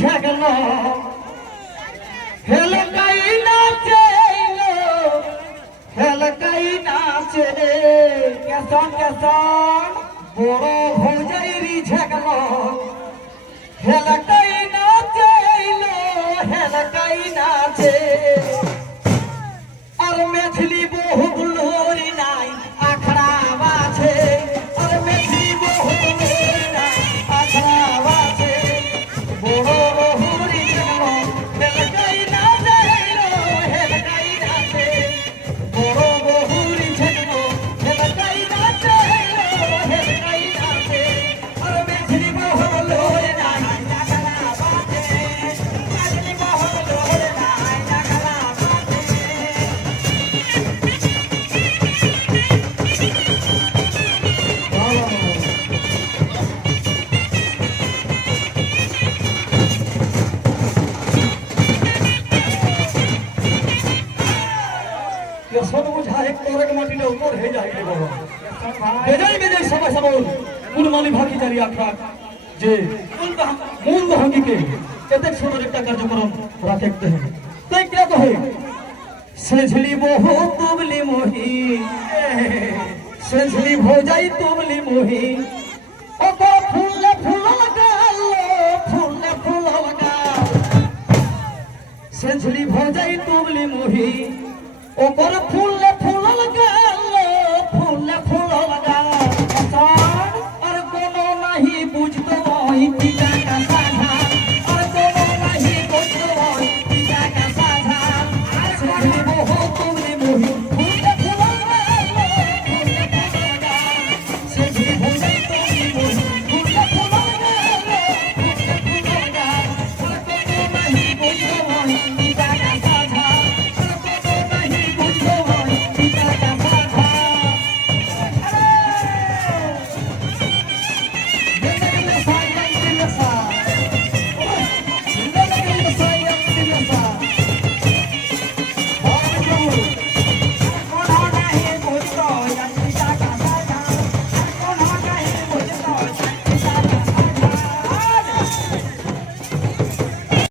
ঝগলো হেলকাই নাচে হেলকাই নাচে কেসন কেসন বড় ভৌজাইরি ঝগলো হেলকাই নাচে হেলকাই নাচে আর মেছলি বহুগুলোরি নাই আখড়া বাছে আর মেছলি বহুগুলোরি নাই আখড়া বাছে বড় বহুরি ঝগলো হেলকাই নাচে হেলকাই নাচে বড় বহুরি ঝগলো হেলকাই নাচে হেলকাই নাচে আর মেছলি বহুগুলোরি নাই আখড়া বাছে মেছলি বহুগুলোরি নাই আখড়া বাছে सब बुझा एक तोरक माटी ने ऊपर हे जाई रे बाबा बेजाई समय सब कुलमाली भागी जारी आखरा जे मूल भागी के एते सुंदर एक कार्यक्रम राखते हैं तो क्या तो है सेझली बहु तुबली मोही सेझली हो जाई तुबली मोही ओ को फूल फूल लगा फूल फूल लगा सेझली हो जाई तुबली मोही ओकर फूल फूल लगा फूल फूल लगा